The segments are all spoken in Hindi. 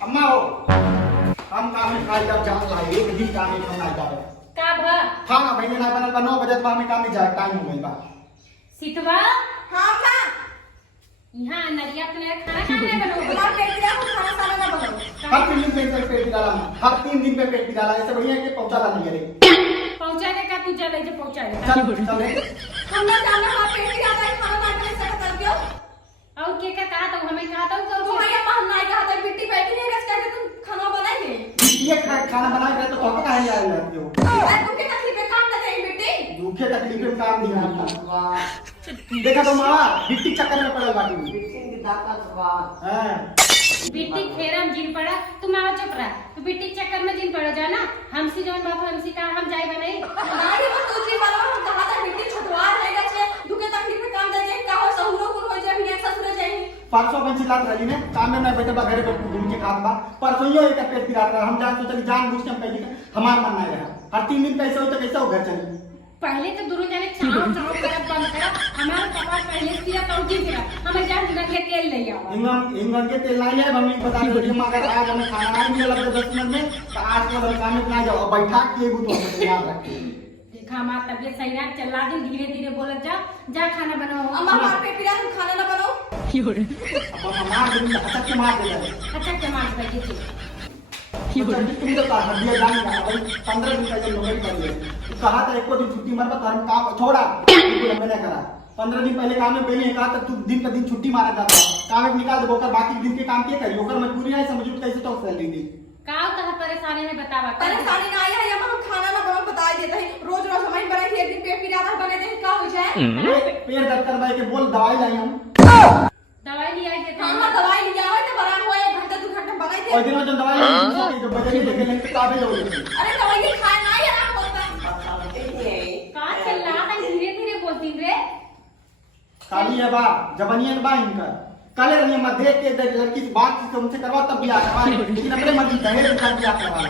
अम्मा हो हम काम में खाई जब जान लाई एक दिन काम में खाना जाए का भा खाना भाई ना बनल बा 9 बजे तक हमें काम में जाए टाइम हो गई बा सितवा हाँ माँ यहाँ नरिया तने खाना खाने बनो तुम्हारे पेट दिया हो खाना साना ना बनाओ हर 3 दिन पे पेट डाला हर 3 दिन पे पेट डाला ऐसे बढ़िया कि पहुंचा ला नहीं रे पहुंचाने का तू चले जे पहुंचाने चल चल रे हम ना जाना वहाँ पेट दिया था खाना काटने से कर दियो और के का कहा तो हमें कहा तो तुम्हारे माँ हम नहीं कहा था बिट्टी बैठी नहीं रस करके तुम खाना बनाएंगे ये खाना बना के तो कहाँ कहाँ ले आए हो अरे तुम के तकलीफ पे काम ना देंगे बिट्टी दुखे तकलीफ में काम नहीं देखा तो मामा बिट्टी चक्कर में पड़ल बाकी हां बिट्टी खेरम जिन पड़ा तुम आओ चुप रहा तो बिट्टी चक्कर में जिन पड़ो जाना हमसी जौन बात हमसी का हम जाए बनाई नारी वो तुझे वाला हम कहा था बिट्टी छुटवा रहेगा छे दुखे तकलीफ में काम दे दे का हो सहुरो कुन हो जाए बिना ससुर जाए परसों बंची लात रही ने काम में ना बैठे बा घरे पर घूम के खात बा परसों यो एक पेट पिरा रहा हम जान सोचली जान बुझ के हम कही हमार मन नहीं रहा हर 3 दिन कैसे हो तो कैसे हो घर चली पहले तो दोनों जाने चाव चाव करब बंद करा हमारा कपाट पहले सिरा पहुंची गिरा हमें जान गंगे तेल ले आओ इंगन के तेल नहीं है मम्मी बता दो कि मगर आज हमें खाना नहीं मिला लग 10 मिनट में तो आज को हम काम में ना जाओ बैठा के वो तो याद रखिए देखा हमारा तबीयत सही ना चला दिन धीरे धीरे बोलत जा खाना बनाओ अम्मा हमारे पेट पिरा तुम खाना ना बनाओ अब हमार दिन अच्छा के मार दे अच्छा के मार बैठे थे तुम तो कहा दिया जान भाई 15 दिन पहले नौकरी कर लिए कहा था एक दिन छुट्टी मार पर काम छोड़ा मैंने करा 15 दिन पहले काम में पहले कहा था तू दिन पर दिन छुट्टी मारा जाता काम में निकाल दे बोकर बाकी दिन के काम के करी ओकर मजबूरी है समझ कैसे तो सैलरी दी काव तह परेशानी है बतावा परेशानी ना आई है हम खाना ना बनाओ बता देते हैं रोज रोज हमारी बनाई थी एक दिन पेट पिरा बने दे का हो जाए पेड़ दर्द करवाए के बोल दवाई लाई हम दवाई लिया के हां दवाई लिया है तो बना हुआ 1 घंटा 2 घंटा बनाई थी और दिन जो दवाई ली जो बजे देखे लेंगे तो काबे लोगे अरे दवाई खाए ना यार आप होता का चला है धीरे धीरे बोलती रे खाली है बा जवानियन बा इनका कल रही मैं देख के देख लड़की से बात से उनसे करवा तब भी आ लेकिन अपने मर्जी दहेज का भी करवा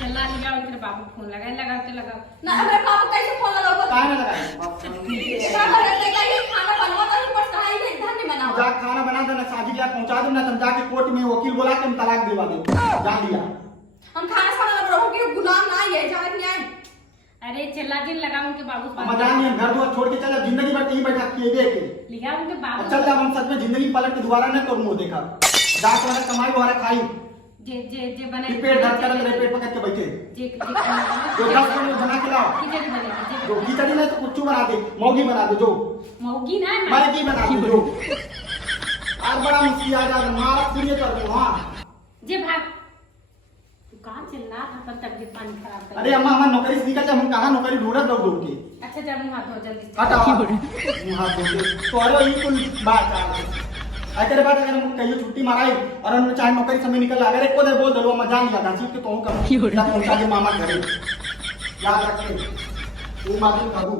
चला लिया उनके बाबू फोन लगा ना हमारे पापा कैसे फोन लगाओ काहे ना लगाए पापा रहते का ये खाना बनवा तो ऊपर कहां ही घर में बनाओ जा खाना बना देना साजी के पहुंचा देना तुम जाके कोर्ट में वकील बोला के हम तलाक दिलवा दे जान लिया हम खाना खाना ना बनाओ कि गुलाम ना ये जाने नहीं आए अरे चला दिन लगा उनके बाबू मजाक नहीं घर द्वार छोड़ के चला जिंदगी भर यहीं बैठा किए के लिया उनके बाबू चल जा हम सच में जिंदगी पलट के दोबारा न तोड़ मुंह देखा जाके वाला कमाई वाला खाई जे बने पेट दर्द कर मेरे पेट पकड़ के बैठे जे जो 10 मिनट बना के लाओ खिचड़ी बनेगी जो खिचड़ी नहीं तो कुछ बना दे मौगी बना दे जो मौगी ना मैगी बना दे जो और बड़ा मुश्किल आ जा मारा पूरी कर दो हां जे भाग तू कहां चल रहा था पर तबीयत पानी खराब कर अरे अम्मा हमार नौकरी से निकल जा हम कहां नौकरी ढूंढत दौड़ दौड़ के अच्छा जा मुंह हाथ धो जल्दी हटाओ मुंह हाथ धो दे तो अरे ये कुल बात आ अगर बात अगर हम कहियो छुट्टी माराई और हम चाहे नौकरी समय निकल अगर एक को दे बोल दलो मैं जान लिया गांची के तो कम पहुंचा के मामा घरे याद रखे तू मालूम करू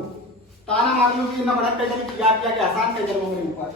ताना मालूम कि ना बड़ा कहीं किया के आसान कहीं मेरे ऊपर